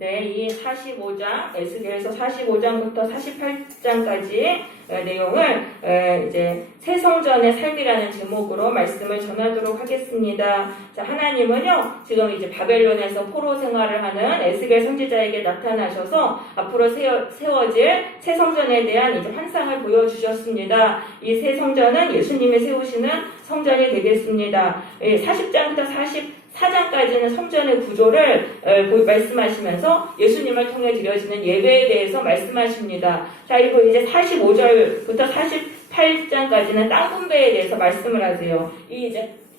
네, 이 45장, 에스겔서 45장부터 48장까지 내용을 이제 새 성전의 삶이라는 제목으로 말씀을 전하도록 하겠습니다. 자, 하나님은요, 지금 이제 바벨론에서 포로 생활을 하는 에스겔 선지자에게 나타나셔서 앞으로 세워질 새 성전에 대한 이제 환상을 보여주셨습니다. 이 새 성전은 예수님이 세우시는 성전이 되겠습니다. 40장부터 44장까지는 성전의 구조를 말씀하시면서 예수님을 통해 드려지는 예배에 대해서 말씀하십니다. 자, 그리고 이제 45절부터 48장까지는 땅 분배에 대해서 말씀을 하세요.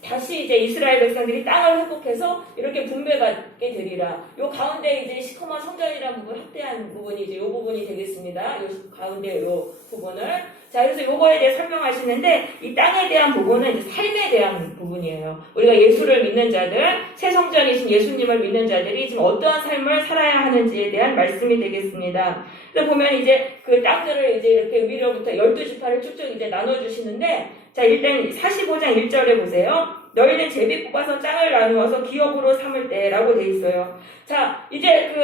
다시 이스라엘 백성들이 땅을 회복해서 이렇게 분배받게 되리라. 요 가운데 이제 시커먼 성전이라는 부분, 확대한 부분이 이제 요 부분이 되겠습니다. 요 가운데 요 부분을. 자, 그래서 요거에 대해 설명하시는데, 이 땅에 대한 부분은 이제 삶에 대한 부분이에요. 우리가 예수를 믿는 자들, 새 성전이신 예수님을 믿는 자들이 지금 어떠한 삶을 살아야 하는지에 대한 말씀이 되겠습니다. 그래서 보면 이제 그 땅들을 이제 이렇게 위로부터 12지파를 쭉쭉 이제 나눠주시는데, 자, 일단 45장 1절에 보세요. 너희는 제비 뽑아서 땅을 나누어서 기업으로 삼을 때라고 돼 있어요. 자, 이제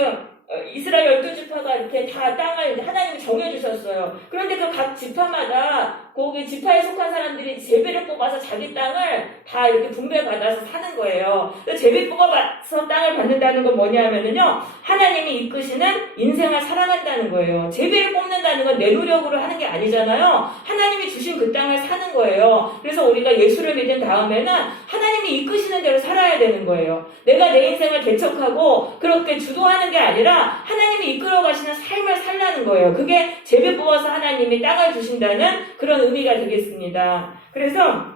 이스라엘 12지파가 이렇게 다 땅을 하나님이 정해주셨어요. 그런데 그 각 지파마다 거기 지파에 속한 사람들이 제비를 뽑아서 자기 땅을 다 이렇게 분배받아서 사는 거예요. 제비 뽑아서 땅을 받는다는 건 뭐냐면요, 하나님이 이끄시는 인생을 살아간다는 거예요. 제비를 뽑는다는 건 내 노력으로 하는 게 아니잖아요. 하나님이 주신 그 땅을 사는 거예요. 그래서 우리가 예수를 믿은 다음에는 하나님이 이끄시는 대로 살아야 되는 거예요. 내가 내 인생을 개척하고 그렇게 주도하는 게 아니라 하나님이 이끌어 가시는 삶을 살라는 거예요. 그게 제비 뽑아서 하나님이 땅을 주신다는 그런 의미가 되겠습니다. 그래서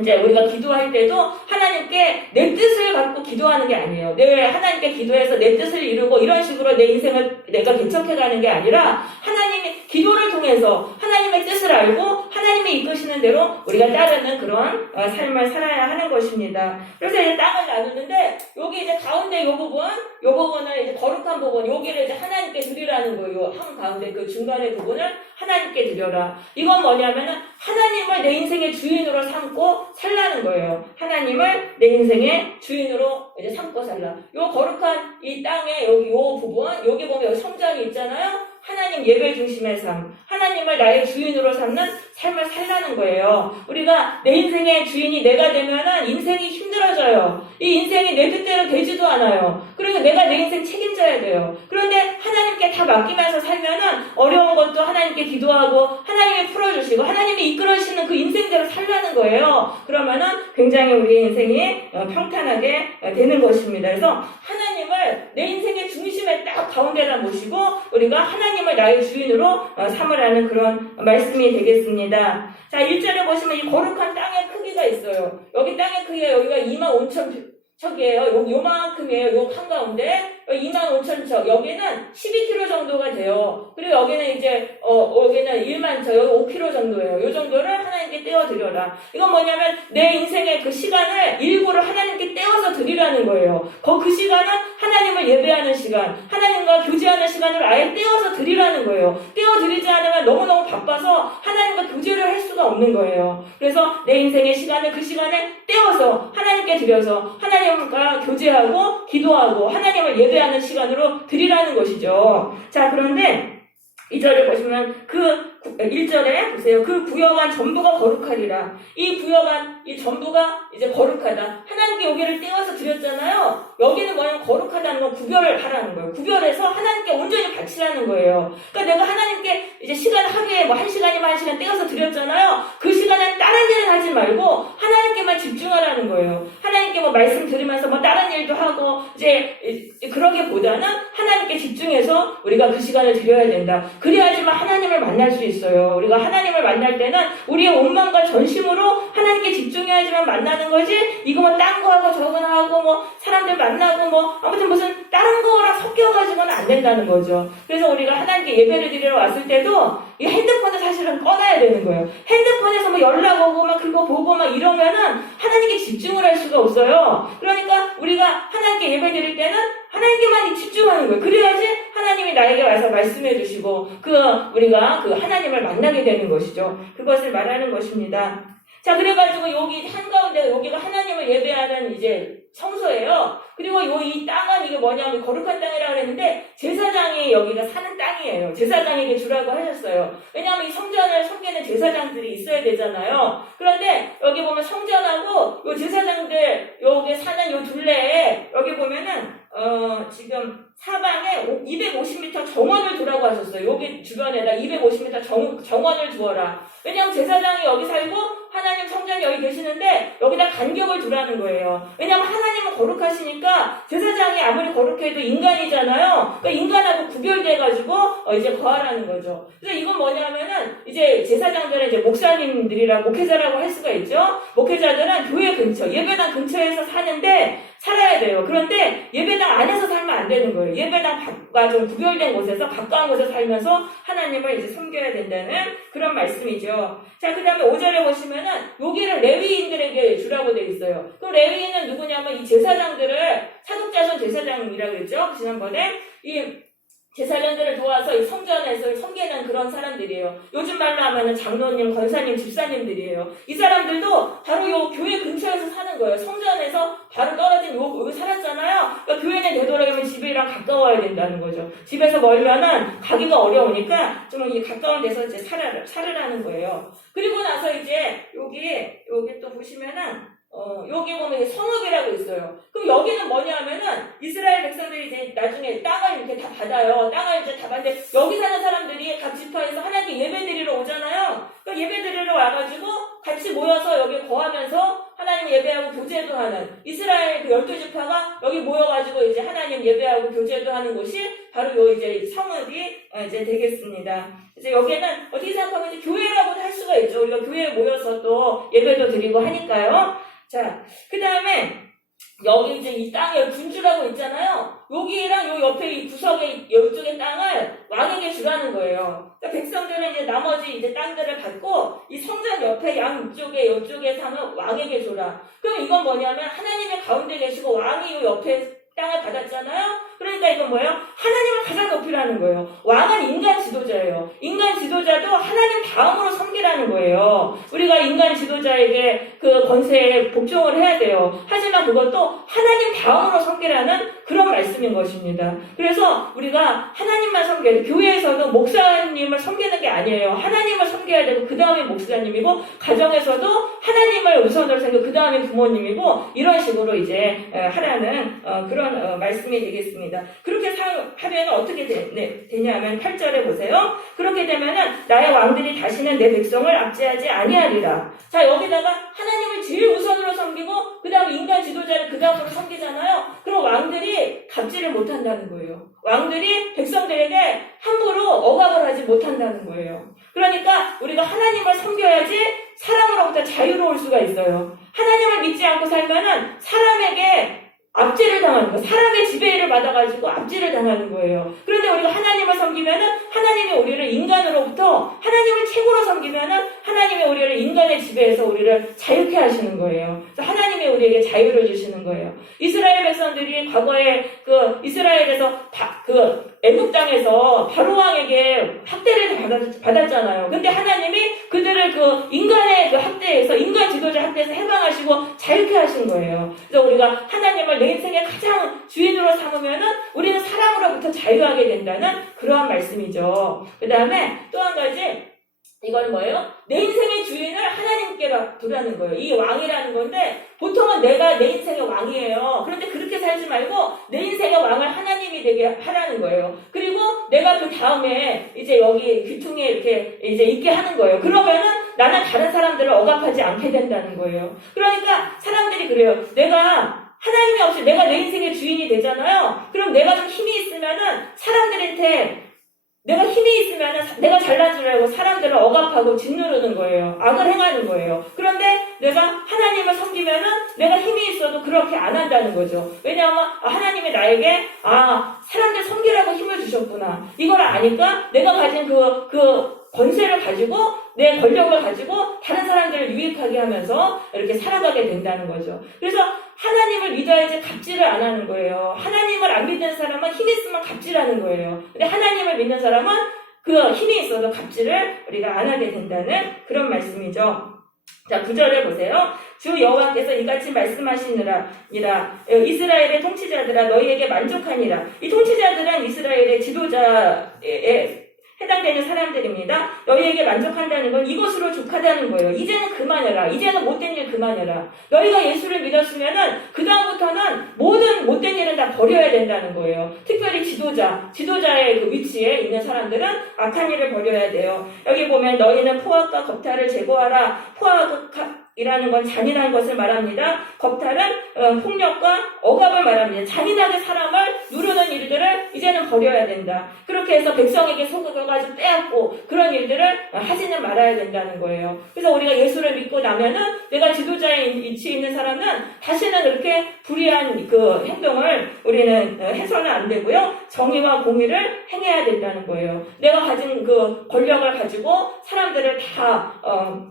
이제 우리가 기도할 때도 하나님께 내 뜻을 갖고 기도하는 게 아니에요. 내가 하나님께 기도해서 내 뜻을 이루고 이런 식으로 내 인생을 내가 개척해가는 게 아니라 하나님이 기도를 통해서 하나님의 뜻을 알고 하나님이 이끄시는 대로 우리가 따르는 그런 삶을 살아야 하는 것입니다. 그래서 이제 땅을 나누는데 여기 이제 가운데 요 부분을 이제 거룩한 부분, 여기를 이제 하나님께 드리라는 거예요. 한 가운데 그 중간의 부분을 하나님께 드려라. 이건 뭐냐면은 하나님을 내 인생의 주인으로 삼고 살라는 거예요. 하나님을 내 인생의 주인으로 이제 삼고 살라. 요 거룩한 이 땅에 여기 요 부분, 여기 보면 여기 성전이 있잖아요. 하나님 예배 중심의 삶, 하나님을 나의 주인으로 삼는 삶을 살라는 거예요. 우리가 내 인생의 주인이 내가 되면은 인생이 힘들어져요. 이 인생이 내 뜻대로 되지도 않아요. 그리고 내가 내 인생 책임져야 돼요. 그런데 하나님께 다 맡기면서 살면은 어려운 것도 하나님께 기도하고 하나님이 풀어주시고 하나님이 이끌어주시는 그 인생대로 살라는 거예요. 그러면은 굉장히 우리 인생이 평탄하게 되는 것입니다. 그래서 하나님을 내 인생의 중심에 딱 가운데다 모시고 우리가 하나님을 나의 주인으로 삼으라는 그런 말씀이 되겠습니다. 자, 1절에 보시면 이 거룩한 땅의 크기가 있어요. 여기 땅의 크기가 여기가 25,000척이에요. 요만큼이에요. 요 한가운데 25,000척. 여기는 12km 정도가 돼요. 그리고 여기는 이제 여기는 1만 척, 여기 5km 정도예요. 요 정도를 하나님께 떼어드려라. 이건 뭐냐면 내 인생의 그 시간을 일부를 하나님께 떼어서 드리라는 거예요. 그 시간은 하나님을 예배하는 시간, 하나님과 교제하는 시간을 아예 떼어서 드리라는 거예요. 떼어드리지 않으면 너무너무 바빠서 하나님과 교제를 할 수가 없는 거예요. 그래서 내 인생의 시간을 그 시간에 떼어서 하나님께 드려서 하나님과 교제하고 기도하고 하나님을 예배하는 시간으로 드리라는 것이죠. 자, 그런데 2절을 보시면 1절에 보세요. 그 구역안 전부가 거룩하리라. 이 구역안 이 전부가 이제 거룩하다. 하나님께 여기를 떼어서 드렸잖아요. 여기는 뭐냐면 거룩하다는 건 구별을 하라는 거예요. 구별해서 하나님께 온전히 바치라는 거예요. 그러니까 내가 하나님께 이제 시간 하루에 뭐 1시간이면 1시간 떼어서 드렸잖아요. 그 시간에 다른 일을 하지 말고 하나님께만 집중하라는 거예요. 하나님께 뭐 말씀 들으면서 뭐 다른 일도 하고 이제 그러기보다는 하나님께 집중해서 우리가 그 시간을 드려야 된다. 그래야지만 하나님을 만날 수 있어요. 우리가 하나님을 만날 때는 우리의 온 마음과 전심으로 하나님께 집중해야지만 만나는 거지. 이거 뭐 딴 거 하고 저거 하고 뭐 사람들 만나고 뭐 아무튼 무슨 다른 거랑 섞여가지고는 안 된다는 거죠. 그래서 우리가 하나님께 예배를 드리러 왔을 때도 이 핸드폰을 사실은 꺼놔야 되는 거예요. 핸드폰에서 뭐 연락 오고 막 그거 보고 막 이러면은 하나님께 집중을 할 수가 없어요. 그러니까 우리가 하나님께 예배 드릴 때는 하나님께만 집중하는 거예요. 그래야지 하나님이 나에게 와서 말씀해 주시고 우리가 그 하나님을 만나게 되는 것이죠. 그것을 말하는 것입니다. 자, 그래가지고 여기 한가운데 여기가 하나님을 예배하는 이제 성소예요. 그리고 이 땅은 이게 뭐냐면 거룩한 땅이라고 그랬는데 제사장이 여기가 사는 땅이에요. 제사장에게 주라고 하셨어요. 왜냐하면 이 성전을 섬기는 제사장들이 있어야 되잖아요. 그런데 여기 보면 성전하고 요 제사장들 여기 사는 요 둘레에 여기 보면은 지금 사방에 250m 정원을 두라고 하셨어요. 여기 주변에다 250m 정원을 두어라. 왜냐하면 제사장이 여기 살고 하나님 성전이 여기 계시는데 여기다 간격을 두라는 거예요. 왜냐하면 하나님은 거룩하시니까 제사장이 아무리 거룩해도 인간이잖아요. 그러니까 인간하고 구별돼가지고 이제 거하라는 거죠. 그래서 이건 뭐냐면은 이제 제사장들은 이제 목회자라고 할 수가 있죠. 목회자들은 교회 근처, 예배당 근처에서 사는데 살아야 돼요. 그런데 예배당 안에서 살면 안 되는 거예요. 예배당 밖과 좀 구별된 곳에서 가까운 곳에 살면서 하나님을 이제 섬겨야 된다는 그런 말씀이죠. 자, 그 다음에 5절에 보시면은 여기를 레위인들에게 주라고 되어 있어요. 그럼 레위인은 누구냐면 이 제사장들을 사독자손 제사장이라고 했죠. 지난번에 이 제사장들을 도와서 이 성전에서 섬기는 그런 사람들이에요. 요즘 말로 하면은 장로님, 권사님, 집사님들이에요. 이 사람들도 바로 요 교회 근처에서 사는 거예요. 성전에서 바로 떨어진 여기 살았잖아요. 그러니까 교회는 되도록이면 집이랑 가까워야 된다는 거죠. 집에서 멀면은 가기가 어려우니까 좀 가까운 데서 이제 살으라는 거예요. 그리고 나서 이제 여기 또 보시면은 여기 보면 성읍이라고 있어요. 그럼 여기는 뭐냐면은 이스라엘 백성들이 이제 나중에 땅을 이렇게 다 받아요. 땅을 이제 다 받는데 여기 사는 사람들이 각 지파에서 하나님께 예배 드리러 오잖아요. 그러니까 예배 드리러 와가지고 같이 모여서 여기 거하면서 하나님 예배하고 교제도 하는 이스라엘 그 12지파가 여기 모여가지고 이제 하나님 예배하고 교제도 하는 곳이 바로 요 이제 성읍이 이제 되겠습니다. 이제 여기는 어떻게 생각하면 이제 교회라고도 할 수가 있죠. 우리가 교회에 모여서 또 예배도 드리고 하니까요. 자, 그 다음에 여기 이제 이 땅에 분주라고 있잖아요. 여기랑 요 옆에 이 구석에 이쪽의 땅을 왕에게 주라는 거예요. 그러니까 백성들은 이제 나머지 이제 땅들을 받고 이 성전 옆에 양쪽에 이쪽에 사는 왕에게 줘라. 그럼 이건 뭐냐면 하나님의 가운데 계시고 왕이 요 옆에 땅을 받았잖아요. 그러니까 이건 뭐예요? 하나님을 가장 높이라는 거예요. 왕은 인간 지도자예요. 인간 지도자도 하나님 다음으로 섬기라는 거예요. 우리가 인간 지도자에게 그 권세에 복종을 해야 돼요. 하지만 그것도 하나님 다음으로 섬기라는 그런 말씀인 것입니다. 그래서 우리가 하나님만 섬겨야 돼요. 교회에서도 목사님을 섬기는 게 아니에요. 하나님을 섬겨야 되고 그 다음에 목사님이고 가정에서도 하나님을 우선으로 생기고 그 다음에 부모님이고 이런 식으로 이제 하라는 그런 말씀이 되겠습니다. 그렇게 하면 어떻게 되냐면 8절에 보세요. 그렇게 되면은 나의 왕들이 다시는 내 백성을 압제하지 아니하리라. 자, 여기다가 하나님을 제일 우선으로 섬기고 그 다음에 인간 지도자를 그 다음으로 섬기잖아요. 그럼 왕들이 갑질을 못한다는 거예요. 왕들이 백성들에게 함부로 억압을 하지 못한다는 거예요. 그러니까 우리가 하나님을 섬겨야지 사람으로부터 자유로울 수가 있어요. 하나님을 믿지 않고 살면은 사람에게 압제를 당하는 거예요. 사람의 지배를 받아가지고 압제를 당하는 거예요. 그런데 우리가 하나님을 섬기면은 하나님이 우리를 인간으로부터 하나님을 최고로 섬기면은 하나님이 우리를 인간의 지배에서 우리를 자유케 하시는 거예요. 그래서 하나님이 우리에게 자유를 주시는 거예요. 이스라엘 백성들이 과거에 그 이스라엘에서 애굽 땅에서 바로 왕에게 학대를 받았잖아요. 근데 하나님이 그들을 그 인간의 그 학대에서 인간 지도자 학대에서 해방하시고 자유케 하신 거예요. 그래서 우리가 하나님을 내 인생의 가장 주인으로 삼으면은 우리는 사랑으로부터 자유하게 된다는 그러한 말씀이죠. 그 다음에 또 한 가지 이건 뭐예요? 내 인생의 주인을 하나님께 두라는 거예요. 이 왕이라는 건데 보통은 내가 내 인생의 왕이에요. 그런데 그렇게 살지 말고 내 인생의 왕을 하나님이 되게 하라는 거예요. 그리고 내가 그 다음에 이제 여기 귀퉁이에 이렇게 이제 있게 하는 거예요. 그러면은 나는 다른 사람들을 억압하지 않게 된다는 거예요. 그러니까 사람들이 그래요. 하나님이 없이 내가 내 인생의 주인이 되잖아요. 그럼 내가 좀 힘이 있으면은 사람들한테 내가 힘이 있으면은 내가 잘난 줄 알고 사람들을 억압하고 짓누르는 거예요. 악을 행하는 거예요. 그런데 내가 하나님을 섬기면은 내가 힘이 있어도 그렇게 안 한다는 거죠. 왜냐하면 하나님이 나에게 사람들 섬기라고 힘을 주셨구나. 이걸 아니까 내가 가진 그 권세를 가지고 내 권력을 가지고 다른 사람들을 유익하게 하면서 이렇게 살아가게 된다는 거죠. 그래서 하나님을 믿어야지 갑질을 안 하는 거예요. 하나님을 안 믿는 사람은 힘이 있으면 갑질하는 거예요. 근데 하나님을 믿는 사람은 그 힘이 있어도 갑질을 우리가 안 하게 된다는 그런 말씀이죠. 자, 9절에 보세요. 주 여호와께서 이같이 말씀하시니라. 이스라엘의 통치자들아 너희에게 만족하니라. 이 통치자들은 이스라엘의 지도자에 해당되는 사람들입니다. 너희에게 만족한다는 건 이것으로 족하다는 거예요. 이제는 그만해라. 이제는 못된 일 그만해라. 너희가 예수를 믿었으면은 그다음부터는 모든 못된 일은 다 버려야 된다는 거예요. 특별히 지도자의 그 위치에 있는 사람들은 악한 일을 버려야 돼요. 여기 보면 너희는 포악과 겁탈을 제거하라. 포악이라는 건 잔인한 것을 말합니다. 겁탈은 폭력과 억압을 말합니다. 잔인하게 사람을 누르는 일들을 이제는 버려야 된다. 그렇게 해서 백성에게 속여가지고 빼앗고 그런 일들을 하지는 말아야 된다는 거예요. 그래서 우리가 예수를 믿고 나면은 내가 지도자의 위치에 있는 사람은 다시는 그렇게 불의한 그 행동을 우리는 해서는 안 되고요. 정의와 공의를 행해야 된다는 거예요. 내가 가진 그 권력을 가지고 사람들을 다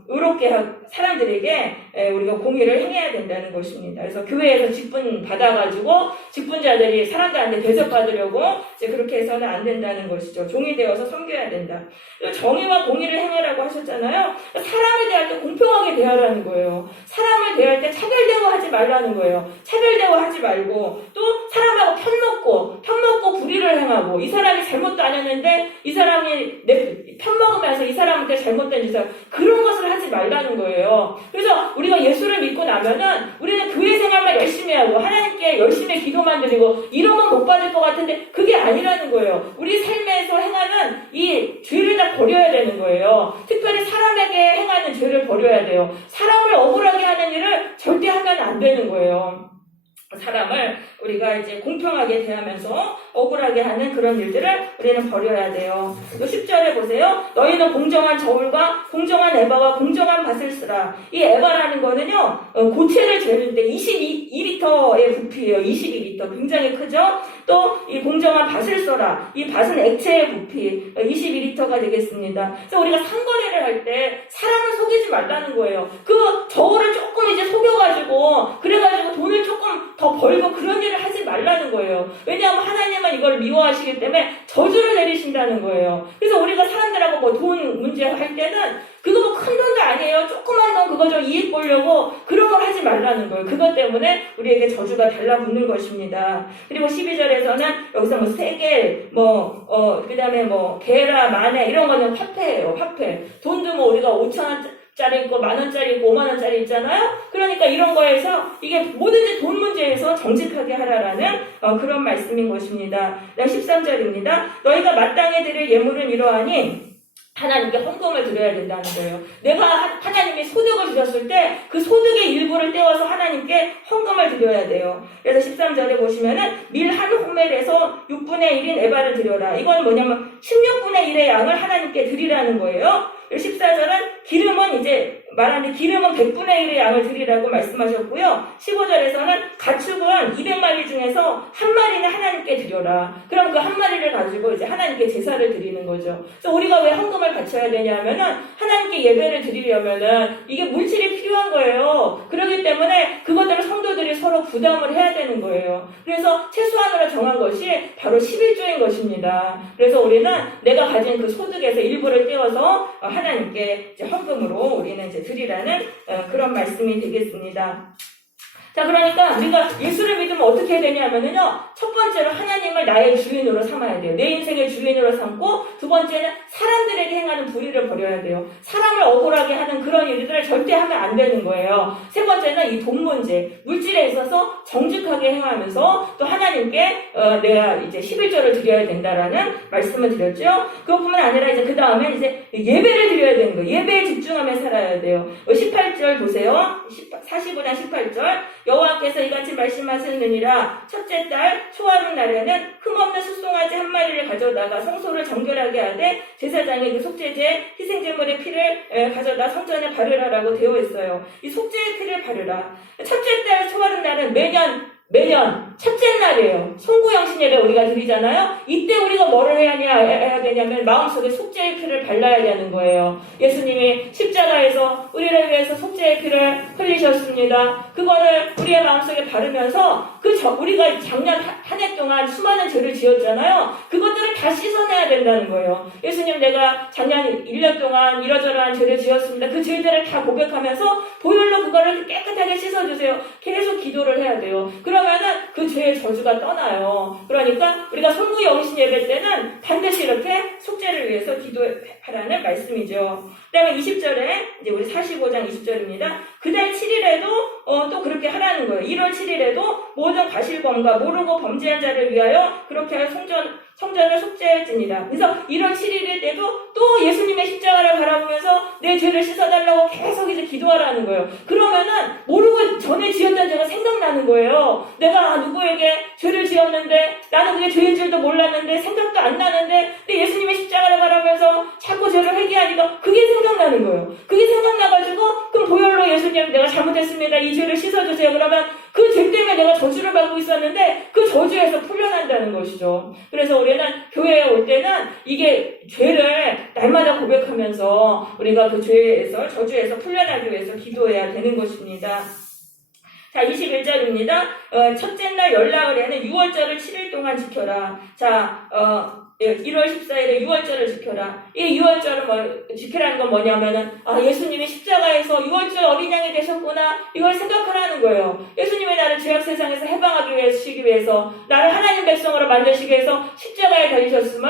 의롭게 사람들에게 우리가 공의를 행해야 된다는 것입니다. 그래서 교회에서 직분 받아가지고 직분자들이 사람들한테 대접받으려고 이제 그렇게 해서는 안 된다는 것이죠. 종이 되어서 섬겨야 된다. 정의와 공의를 행하라고 하셨잖아요. 사람을 대할 때 공평하게 대하라는 거예요. 사람을 대할 때 차별 대우하지 말라는 거예요. 차별 대우하지 말고 또 사람하고 편먹고 불의를 행하고 이 사람이 잘못도 안 했는데 이 사람이 편먹으면서 이 사람한테 잘못된 짓을 그런 것을 하지 말라는 거예요. 그래서 우리가 예수를 믿고 나면은 우리는 교회 생활만 열심히 하고 하나님께 열심히 기도만 드리고 이러면 못 받을 것 같은데 그게 아니라는 거예요. 우리 삶에서 행하는 이 죄를 다 버려야 되는 거예요. 특별히 사람에게 행하는 죄를 버려야 돼요. 사람을 억울하게 하는 일을 절대 하면 안 되는 거예요. 사람을 우리가 이제 공평하게 대하면서 억울하게 하는 그런 일들을 우리는 버려야 돼요. 또 10절에 보세요. 너희는 공정한 저울과 공정한 에바와 공정한 밭을 쓰라. 이 에바라는 거는요, 고체를 재는데 22리터의 부피예요. 22리터. 굉장히 크죠? 또 이 공정한 밭을 써라. 이 밭은 액체의 부피 22리터가 되겠습니다. 그래서 우리가 상거래를 할 때 사람을 속이지 말라는 거예요. 그 저울을 조금 이제 속여가지고 그래가지고 돈을 조금 더 벌고 그런 일을 하지 말라는 거예요. 왜냐하면 하나님은 이걸 미워하시기 때문에 저주를 내리신다는 거예요. 그래서 우리가 사람들하고 뭐 돈 문제 할 때는 그거 뭐 큰 돈도 아니에요. 조그만 돈 그거 좀 이익 보려고 그런 걸 하지 말라는 거예요. 그것 때문에 우리에게 저주가 달라붙는 것입니다. 그리고 12절에서는 여기서 뭐 세겔, 그 다음에 뭐 게라, 마네 이런 거는 화폐예요. 화폐. 돈도 뭐 우리가 5,000원짜리 있고 10,000원짜리 있고 50,000원짜리 있잖아요. 그러니까 이런 거에서 이게 뭐든지 돈 문제에서 정직하게 하라라는 그런 말씀인 것입니다. 13절입니다. 너희가 마땅히 드릴 예물은 이러하니 하나님께 헌금을 드려야 된다는 거예요. 내가 하나님이 소득을 주셨을 때 그 소득의 일부를 떼어서 하나님께 헌금을 드려야 돼요. 그래서 13절에 보시면은 밀 한 호멜에서 6분의 1인 에바를 드려라. 이건 뭐냐면 16분의 1의 양을 하나님께 드리라는 거예요. 14절은 기름은 이제 말하는데 기름은 100분의 1의 양을 드리라고 말씀하셨고요. 15절에서는 가축은 200마리 중에서 한 마리는 하나님께 드려라. 그럼 그 한 마리를 가지고 이제 하나님께 제사를 드리는 거죠. 그래서 우리가 왜 헌금을 바쳐야 되냐면은 하나님께 예배를 드리려면은 이게 물질이 필요한 거예요. 그렇기 때문에 그것들을 성도들이 서로 부담을 해야 되는 거예요. 그래서 최소한으로 정한 것이 바로 11조인 것입니다. 그래서 우리는 내가 가진 그 소득에서 일부를 떼어서 하나님께 이제 헌금으로 우리는 이제 드리라는 그런 말씀이 되겠습니다. 자, 그러니까 우리가 예수를 믿으면 어떻게 해야 되냐면은요, 첫 번째로 하나님을 나의 주인으로 삼아야 돼요. 내 인생의 주인으로 삼고, 두 번째는 사람들에게 행하는 불의를 버려야 돼요. 사람을 억울하게 하는 그런 일들을 절대 하면 안 되는 거예요. 세 번째는 이 돈 문제, 물질에 있어서 정직하게 행하면서 또 하나님께 내가 이제 11조를 드려야 된다라는 말씀을 드렸죠. 그것뿐만 아니라 이제 그 다음에 이제 예배를 드려야 되는 거예요. 예배에 집중하며 살아야 돼요. 18절 보세요. 45장 18절. 여호와께서 이같이 말씀하셨느니라. 첫째 달 초하루 날에는 흠없는 숫송아지 한 마리를 가져다가 성소를 정결하게 하되 제사장이 그 속죄제 희생제물의 피를 가져다 성전에 바르라라고 되어 있어요. 이 속죄의 피를 바르라. 첫째 달 초하루 날은 매년 첫째 날이에요. 송구영신 예배 우리가 드리잖아요. 이때 우리가 뭐를 해야 되냐면 마음속에 속죄의 피를 발라야 되는 거예요. 예수님이 십자가에서 우리를 위해서 속죄의 피를 흘리셨습니다. 그거를 우리의 마음속에 바르면서 우리가 작년 한 해 동안 수많은 죄를 지었잖아요. 그것들을 다 다 씻어내야 된다는 거예요. 예수님, 내가 작년 1년 동안 이러저러한 죄를 지었습니다. 그 죄들을 다 고백하면서 보혈로 그거를 깨끗하게 씻어주세요. 계속 기도를 해야 돼요. 그러면은 그 죄의 저주가 떠나요. 그러니까 우리가 성부영신 예배 때는 반드시 이렇게 속죄를 위해서 기도하라는 말씀이죠. 그 다음에 20절에 이제 우리 45장 20절입니다. 그달 7일에도 또 그렇게 하라는 거예요. 1월 7일에도 모든 과실범과 모르고 범죄한 자를 위하여 그렇게 할 성전을 속죄할지니라. 그래서 1월 7일일 때도 또 예수님의 십자가를 바라보면서 내 죄를 씻어달라고 계속 이제 기도하라는 거예요. 그러면은 모르고 전에 지었던 죄가 생각나는 거예요. 내가 누구에게 죄를 지었는데 나는 그게 죄인 줄도 몰랐는데 생각도 안 나는데 근데 예수님의 십자가를 바라보면서 자꾸 죄를 회개하니까 그게 생각나는 거예요. 그게 생각나가지고 그럼 보혈로 예수님 내가 잘못했습니다. 이 죄를 씻어주세요. 그러면 그 죄 때문에 내가 저주를 받고 있었는데 그 저주에서 풀려난다는 것이죠. 그래서 우리는 교회에 올 때는 이게 죄를 날마다 고백하면서 우리가 그 죄에서 저주에서 풀려나기 위해서 기도해야 되는 것입니다. 자, 21절입니다. 첫째 날 열나흘에는 6월절을 7일 동안 지켜라. 자, 1월 14일에 6월절을 지켜라. 이 6월절을 지키라는 건 뭐냐면은, 예수님이 십자가에서 6월절 어린 양이 되셨구나. 이걸 생각하라는 거예요. 예수님이 나를 죄악 세상에서 해방하기 위해서, 나를 하나님 백성으로 만드시기 위해서 십자가에 달리셨음을,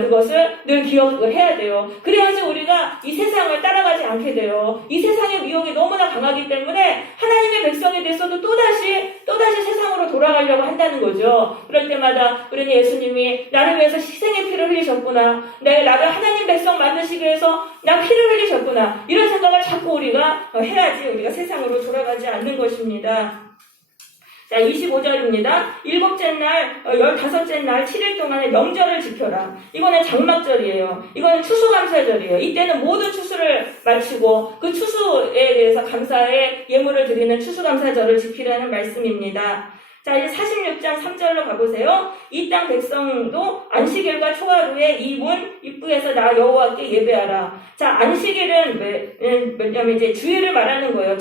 그것을 늘 기억을 해야 돼요. 그래야지 우리가 이 세상을 따라가지 않게 돼요. 이 세상의 미혹이 너무나 강하기 때문에 하나님의 백성이 돼서도 또다시 세상으로 돌아가려고 한다는 거죠. 그럴 때마다 우리는 예수님이 나를 위해서 희생의 피를 흘리셨구나. 나를 하나님 백성 만드시기 위해서 나 피를 흘리셨구나. 이런 생각을 자꾸 우리가 해야지 우리가 세상으로 돌아가지 않는 것입니다. 자, 25절입니다. 7째 날, 15째 날, 7일 동안의 명절을 지켜라. 이거는 장막절이에요. 이거는 추수감사절이에요. 이때는 모든 추수를 마치고 그 추수에 대해서 감사의 예물을 드리는 추수감사절을 지키라는 말씀입니다. 자, 이제 46장 3절로 가보세요. 이 땅 백성도 안식일과 초하루에 이 문 입구에서 나 여호와께 예배하라. 자, 안식일은 뭐냐면 이제 주일을 말하는 거예요.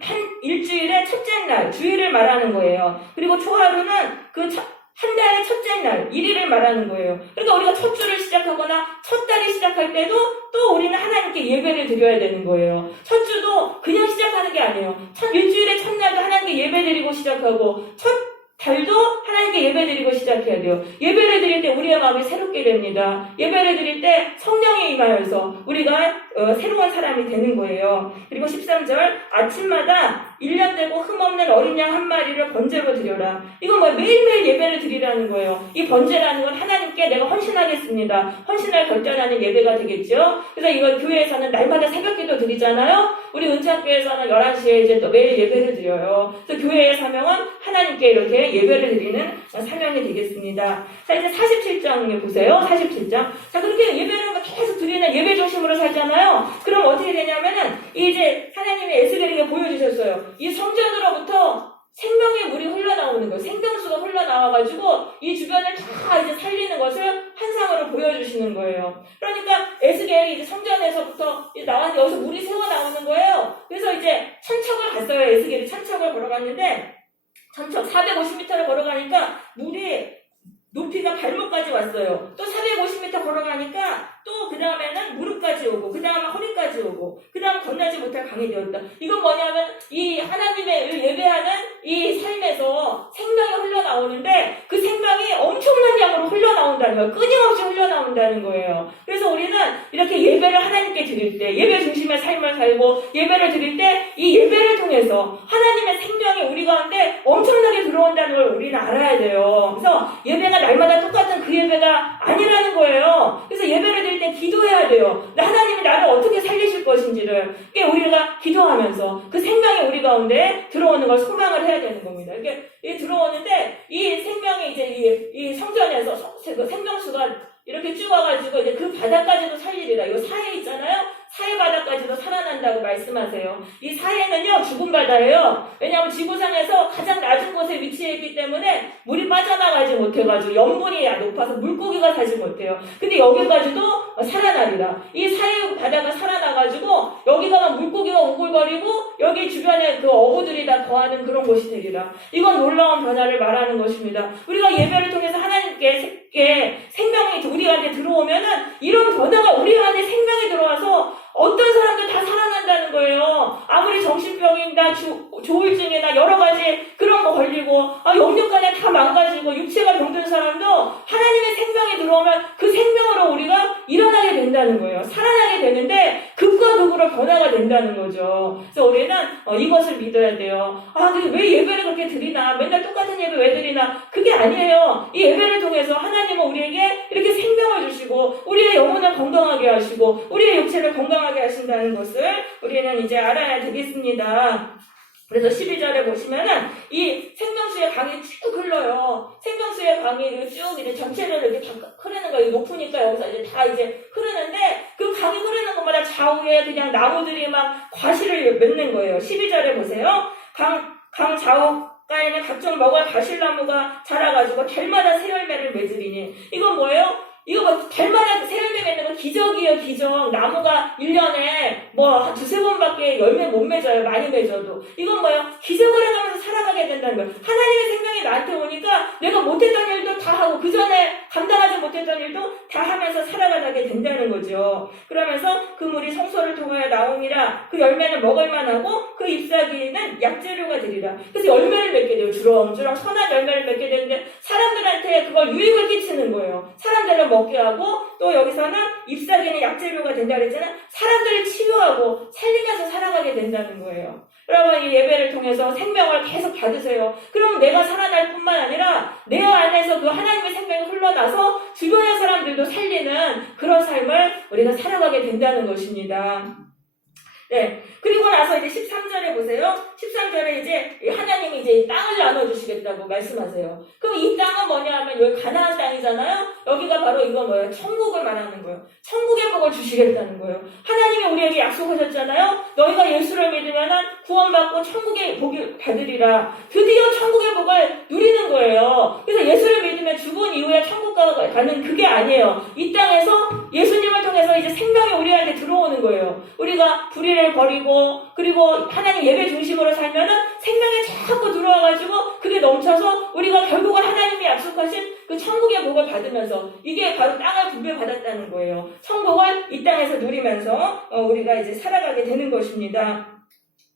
한 일주일의 첫째 날, 주일을 말하는 거예요. 그리고 초하루는 한 달의 첫째 날, 1일을 말하는 거예요. 그러니까 우리가 첫 주를 시작하거나 첫 달이 시작할 때도 또 우리는 하나님께 예배를 드려야 되는 거예요. 첫 주도 그냥 시작하는 게 아니에요. 일주일의 첫날도 하나님께 예배 드리고 시작하고 첫 달도 하나님께 예배 드리고 시작해야 돼요. 예배를 드릴 때 우리의 마음이 새롭게 됩니다. 예배를 드릴 때 성령이 임하여서 우리가 새로운 사람이 되는 거예요. 그리고 13절 아침마다 1년 되고 흠없는 어린 양 한 마리를 번제로 드려라. 이건 매일매일 예배를 드리라는 거예요. 이 번제라는 건 하나님께 내가 헌신하겠습니다. 헌신을 결단하는 예배가 되겠죠. 그래서 이거 교회에서는 날마다 새벽기도 드리잖아요. 우리 은창교회에서는 11시에 이제 또 매일 예배를 드려요. 그래서 교회의 사명은 하나님께 이렇게 예배를 드리는 사명이 되겠습니다. 자, 이제 47장에 보세요. 47장. 자, 그렇게 예배를 계속 드리는 예배 중심으로 살잖아요. 그럼 어떻게 되냐면은 이제 하나님이 에스겔에게 보여주셨어요. 이 성전으로부터 생명의 물이 흘러나오는 거예요. 생명수가 흘러나와가지고 이 주변을 다 이제 살리는 것을 환상으로 보여주시는 거예요. 그러니까 에스겔이 이제 성전에서부터 나왔는데 여기서 물이 새어 나오는 거예요. 그래서 이제 천척을 갔어요. 에스겔이 천척을 걸어갔는데 천척 450m를 걸어가니까 물이 높이가 발목까지 왔어요. 또 450m 걸어가니까 또 그 다음에는 무릎까지 오고 그 다음에 허리까지 오고 그 다음 건너지 못할 강이 되었다. 이건 뭐냐면 이 하나님의 예배하는 이 삶에서 생명이 흘러나오는데 그 생명이 엄청난 양으로 흘러나온다는 거예요. 끊임없이 흘러나온다는 거예요. 그래서 우리는 이렇게 예배를 하나님께 드릴 때 예배 중심의 삶을 살고 예배를 드릴 때 이 예배를 통해서 하나님의 생명이 우리 가운데 엄청나게 들어온다는 걸 우리는 알아야 돼요. 그래서 예배가 날마다 똑같은 그 예배가 아니라는 거예요. 그래서 예배를 드릴 때 기도해야 돼요. 하나님이 나를 어떻게 살리실 것인지를 우리가 기도하면서 그 생명이 우리 가운데 들어오는 걸 소망을 해야 되는 겁니다. 이게 들어오는데 이 생명이 이제 이 성전에서 그 생명수가 이렇게 쭉 와가지고 이제 그 바닥까지도 살리리라. 이거 사해 있잖아요. 사해 바다까지도 살아난다고 말씀하세요. 이 사해는요 죽은 바다예요. 왜냐하면 지구상에서 가장 낮은 곳에 위치해 있기 때문에 물이 빠져나가지 못해가지고 염분이 높아서 물고기가 살지 못해요. 근데 여기까지도 살아나리라. 이 사해 바다가 살아나가지고 여기가 막 물고기가 우글거리고 여기 주변에 그 어부들이 다 거하는 그런 곳이 되리라. 이건 놀라운 변화를 말하는 것입니다. 우리가 예배를 통해서 하나님께 생명이 생명이 우리한테 들어오면은 이런 변화가 우리 안에 생명이 들어와서 어떤 사람들 다 살아난다는 거예요. 아무리 정신병이나 조울증이나 여러 가지 그런 거 걸리고 영육간에 다 망가지고 육체가 병든 사람도 하나님의 생명이 들어오면 그 생명으로 우리가 일어나게 된다는 거예요. 살아나게 되는데 극과 극으로 변화가 된다는 거죠. 그래서 우리는 이것을 믿어야 돼요. 근데 왜 예배를 그렇게 드리나? 맨날 똑같은 예배 왜 드리나? 그게 아니에요. 이 예배를 통해서 하나님은 우리에게 이렇게 생명을 주시고 우리의 영혼을 건강하게 하시고 우리의 육체를 건강하게 하신다는 것을 우리는 이제 알아야 되겠습니다. 그래서 12절에 보시면은 이 생명수의 강이 쭉 흘러요. 생명수의 강이 쭉 이제 전체를 이렇게 다 흐르는 거예요. 높으니까 여기서 이제 다 이제 흐르는데 그 강이 흐르는 것마다 좌우에 그냥 나무들이 막 과실을 맺는 거예요. 12절에 보세요. 강 좌우가에는 각종 먹을 과실나무가 자라가지고 달마다 새 열매를 맺으리니. 이건 뭐예요? 이거 뭐 달마다 새 열매 맺는 거 기적이에요, 기적. 나무가 1년에 뭐 한 두세 번밖에 열매 못 맺어요, 많이 맺어도. 이건 뭐예요? 기적을 해가면서 살아가게 된다는 거예요. 하나님의 생명이 나한테 오니까 내가 못했던 일도 다 하고 그 전에 감당하지 못했던 일도 다 하면서 살아가게 된다는 거죠. 그러면서 그 물이 성소를 통하여 나오니라. 그 열매는 먹을만 하고 그 잎사귀는 약재료가 되리라. 그래서 열매를 맺게 돼요. 주렁주렁 선한 열매를 맺게 되는데 사람들한테 그걸 유익을 끼치는 거예요. 사람들을 먹게 하고 또 여기서는 잎사귀는 약재료가 된다 그랬잖아요. 사람들을 치유하고 살리면서 살아가게 된다는 거예요. 여러분 이 예배를 통해서 생명을 계속 받으세요. 그럼 내가 살아날 뿐만 아니라 내 안에서 그 하나님의 생명이 흘러나서 주변의 사람들도 살리는 그런 삶을 우리가 살아가게 된다는 것입니다. 네. 그리고 나서 이제 13절에 보세요. 13절에 이제 하나님이 이제 땅을 나눠주시겠다고 말씀하세요. 그럼 이 땅은 뭐냐 하면 여기 가나안 땅이잖아요. 여기가 바로 이거 뭐예요? 천국을 말하는 거예요. 천국의 복을 주시겠다는 거예요. 하나님이 우리에게 약속하셨잖아요. 너희가 예수를 믿으면은 구원받고 천국의 복을 받으리라. 드디어 천국의 복을 누리는 거예요. 그래서 예수를 믿으면 죽은 이후에 천국 가는 그게 아니에요. 이 땅에서 예수님을 통해서 이제 생명이 우리한테 들어오는 거예요. 우리가 불의를 버리고 그리고 하나님 예배 중심으로 살면은 생명이 자꾸 들어와가지고 그게 넘쳐서 우리가 결국은 하나님이 약속하신 그 천국의 복을 받으면서 이게 바로 땅을 분배받았다는 거예요. 천국을 이 땅에서 누리면서 우리가 이제 살아가게 되는 것입니다.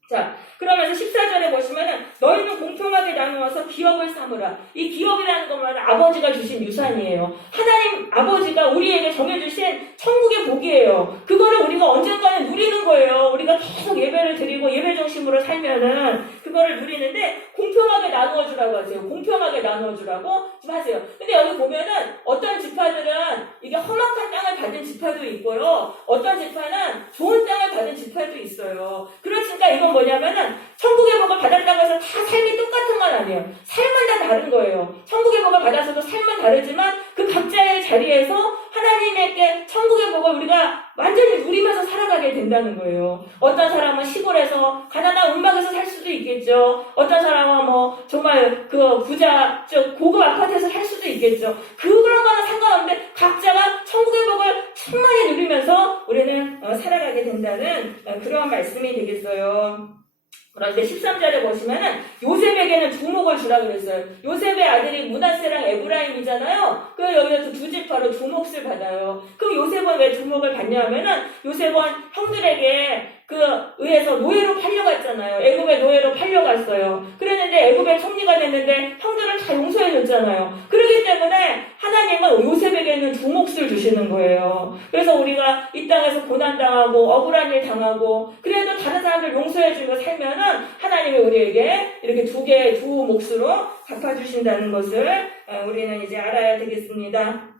자, 그러면서 14절에 보시면은 너희는 공평하게 나누어서 기업을 삼으라. 이 기업이라는 것만 아버지가 주신 유산이에요. 하나님 아버지가 우리에게 정해주신 천국의 복이에요. 그거를 우리가 언젠가는 누리는 거예요. 우리가 계속 예배를 드리고 예배 중심으로 살면은 그거를 누리는데 공평하게 나누어주라고 하세요. 공평하게 나누어주라고 좀 하세요. 근데 여기 보면은 어떤 지파들은 이게 험악한 땅을 받은 지파도 있고요. 어떤 지파는 좋은 땅을 받은 지파도 있어요. 그렇으니까 이건 뭐냐면은 천국의 복을 받았다고 해서 다 삶이 똑같은 건 아니에요. 삶은 다 다른 거예요. 천국의 복을 받아서도 삶은 다르지만 그 각자의 자리에서 하나님에게 천국의 복을 우리가 완전히 누리면서 살아가게 된다는 거예요. 어떤 사람은 시골에서 가난한 움막에서 살 수도 있겠죠. 어떤 사람은 뭐 정말 그 부자 고급 아파트에서 살 수도 있겠죠. 그런 거는 상관없는데 각자가 천국의 복을 충만히 누리면서 우리는 살아가게 된다는 그런 말씀이 되겠어요. 그런데 13절에 보시면은 요셉에게는 두 목을 주라 그랬어요. 요셉의 아들이 므낫세랑 에브라임이잖아요. 그 여기서 두 지파로 두 몫을 받아요. 그럼 요셉은 왜 두 목을 받냐 하면은 요셉은 형들에게 의해서 노예로 팔려갔잖아요. 애굽의 노예로 팔려갔어요. 그랬는데 애굽의 총리가 됐는데 형들을 다 용서해줬잖아요. 그렇기 때문에 하나님은 요셉에게는 두 몫을 주시는 거예요. 그래서 우리가 이 땅에서 고난당하고 억울한 일 당하고 그래도 다른 사람들 용서해주고 살면은 하나님이 우리에게 이렇게 두 몫으로 갚아주신다는 것을 우리는 이제 알아야 되겠습니다.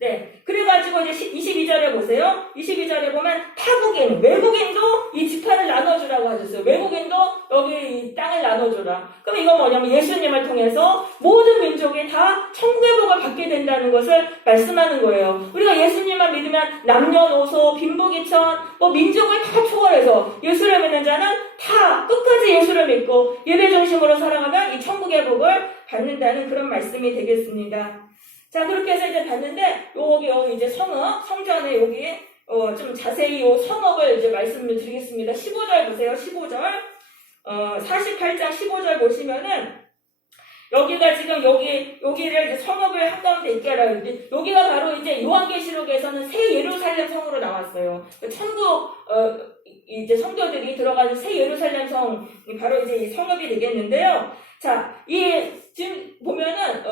네. 그래가지고 이제 22절에 보세요. 22절에 보면 타국인, 외국인도 이 지파를 나눠주라고 하셨어요. 외국인도 여기 이 땅을 나눠주라. 그럼 이건 뭐냐면 예수님을 통해서 모든 민족이 다 천국의 복을 받게 된다는 것을 말씀하는 거예요. 우리가 예수님만 믿으면 남녀노소, 빈부귀천, 민족을 다 초월해서 예수를 믿는 자는 다 끝까지 예수를 믿고 예배 중심으로 살아가면 이 천국의 복을 받는다는 그런 말씀이 되겠습니다. 자, 그렇게 해서 이제 봤는데, 여기 이제 성전에 여기, 좀 자세히 요 성읍을 이제 말씀을 드리겠습니다. 15절 보세요, 15절. 48장 15절 보시면은, 여기가 지금 여기를 이제 성읍을 한가운데 있게 하라 그러는데, 여기가 바로 이제 요한계시록에서는 새 예루살렘 성으로 나왔어요. 천국, 이제 성도들이 들어가는 새 예루살렘 성이 바로 이제 이 성읍이 되겠는데요. 자, 지금 보면은,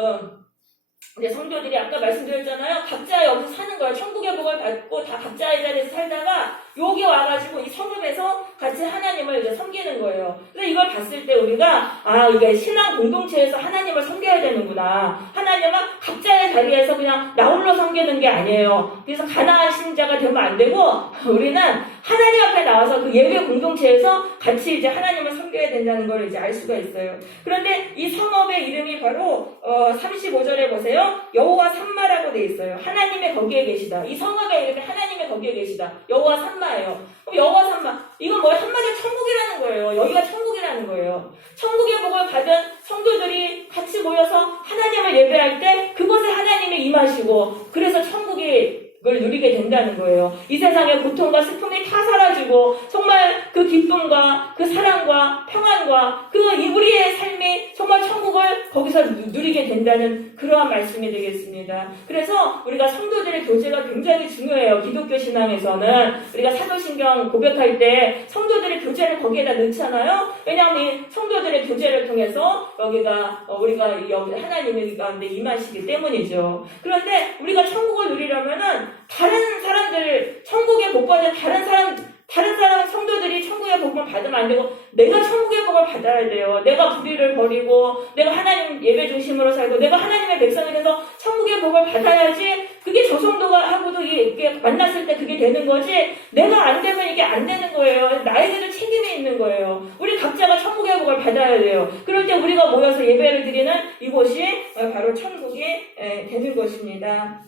이제 성도들이 아까 말씀드렸잖아요. 각자 여기서 사는 거예요. 천국의 복을 받고 다 각자의 자리에서 살다가 여기 와가지고 이 성읍에서 같이 하나님을 이제 섬기는 거예요. 그래서 이걸 봤을 때 우리가 이게 신앙 공동체에서 하나님을 섬겨야 되는구나. 하나님은 각자의 자리에서 그냥 나 홀로 섬기는 게 아니에요. 그래서 가나안 신자가 되면 안 되고 우리는 하나님 앞에 나와서 그 예배 공동체에서 같이 이제 하나님을 섬겨야 된다는 걸 이제 알 수가 있어요. 그런데 이 성읍의 이름이 바로 35절에 보세요. 여호와 삼마라고 돼 있어요. 하나님의 거기에 계시다. 이 성읍의 이름이 하나님의 거기에 계시다. 여호와 삼마예요. 그럼 여호와 삼마, 이건 뭐예요? 한마디로 천국이라는 거예요. 여기가 천국이라는 거예요. 천국의 복을 받은 성도들이 같이 모여서 하나님을 예배할 때 그곳에 하나님이 임하시고, 그래서 천국이 걸 누리게 된다는 거예요. 이 세상의 고통과 슬픔이 다 사라지고 정말 그 기쁨과 그 사랑과 평안과 그 우리의 삶이 정말 천국을 거기서 누리게 된다는 그러한 말씀이 되겠습니다. 그래서 우리가 성도들의 교제가 굉장히 중요해요. 기독교 신앙에서는 우리가 사도신경 고백할 때 성도들의 교제를 거기에다 넣잖아요. 왜냐하면 이 성도들의 교제를 통해서 우리가 여기 하나님의 가운데 임하시기 때문이죠. 그런데 우리가 천국을 누리려면은 다른 사람들, 천국의 복 받은 다른 사람 성도들이 천국의 복을 받으면 안 되고 내가 천국의 복을 받아야 돼요. 내가 불의를 버리고 내가 하나님 예배 중심으로 살고 내가 하나님의 백성이 돼서 천국의 복을 받아야지 그게 저 성도가 하고도 이게 만났을 때 그게 되는 거지, 내가 안 되면 이게 안 되는 거예요. 나에게도 책임이 있는 거예요. 우리 각자가 천국의 복을 받아야 돼요. 그럴 때 우리가 모여서 예배를 드리는 이곳이 바로 천국이 되는 것입니다.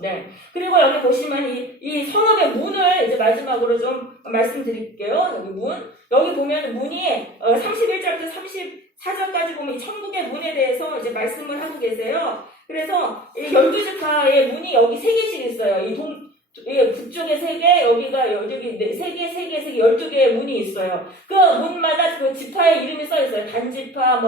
네. 그리고 여기 보시면 이 성읍의 문을 이제 마지막으로 좀 말씀드릴게요. 여기 문. 여기 보면 문이 31절부터 34절까지 보면 이 천국의 문에 대해서 이제 말씀을 하고 계세요. 그래서 이 12지파의 문이 여기 3개씩 있어요. 북쪽에 3개, 여기가 여기 3개, 12개의 문이 있어요. 그 문마다 그 지파의 이름이 써 있어요. 단지파,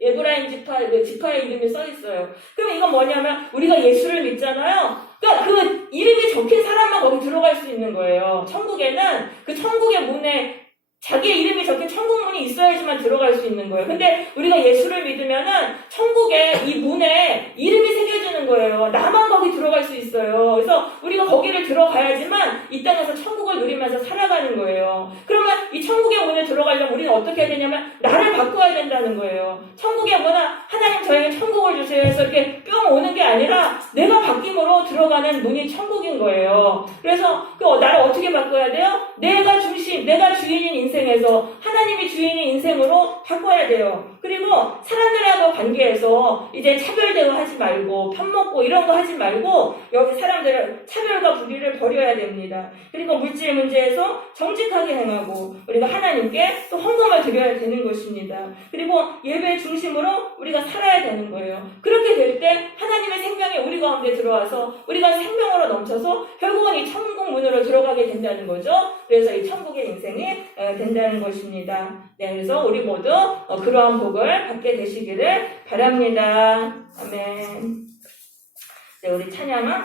에브라임 지파, 그 지파의 이름이 써 있어요. 그럼 이건 뭐냐면 우리가 예수를 믿잖아요. 그러니까 그 이름이 적힌 사람만 거기 들어갈 수 있는 거예요. 천국에는 그 천국의 문에 자기의 이름이 적힌 천국문이 있어야지만 들어갈 수 있는 거예요. 근데 우리가 예수를 믿으면은 천국에 이 문에 이름이 새겨지는 거예요. 나만 거기 들어갈 수 있어요. 그래서 우리가 거기를 들어가야지만 이 땅에서 천국을 누리면서 살아가는 거예요. 그러면 이 천국의 문에 들어가려면 우리는 어떻게 해야 되냐면 나를 바꿔야 된다는 거예요. 천국의 문은 하나님 저에게 천국을 주세요 해서 이렇게 뿅 오는 게 아니라 내가 바뀜으로 들어가는 문이 천국인 거예요. 그래서 나를 어떻게 바꿔야 돼요? 내가 주인인 인생에서 하나님이 주인인 인생으로 바꿔야 돼요. 그리고 사람들하고 관계에서 이제 차별 대우하지 말고 편먹고 이런 거 하지 말고 여기 사람들을 차별과 불의를 버려야 됩니다. 그리고 물질 문제에서 정직하게 행하고 우리가 하나님께 또 헌금을 드려야 되는 것입니다. 그리고 예배 중심으로 우리가 살아야 되는 거예요. 그렇게 될 때 하나님의 생명이 우리 가운데 들어와서 우리가 생명으로 넘쳐서 결국은 이 천국 문으로 들어가게 된다는 거죠. 그래서 이 천국의 인생이 된다는 것입니다. 네, 그래서 우리 모두 그러한 복을 받게 되시기를 바랍니다. 아멘. 네, 우리 찬양은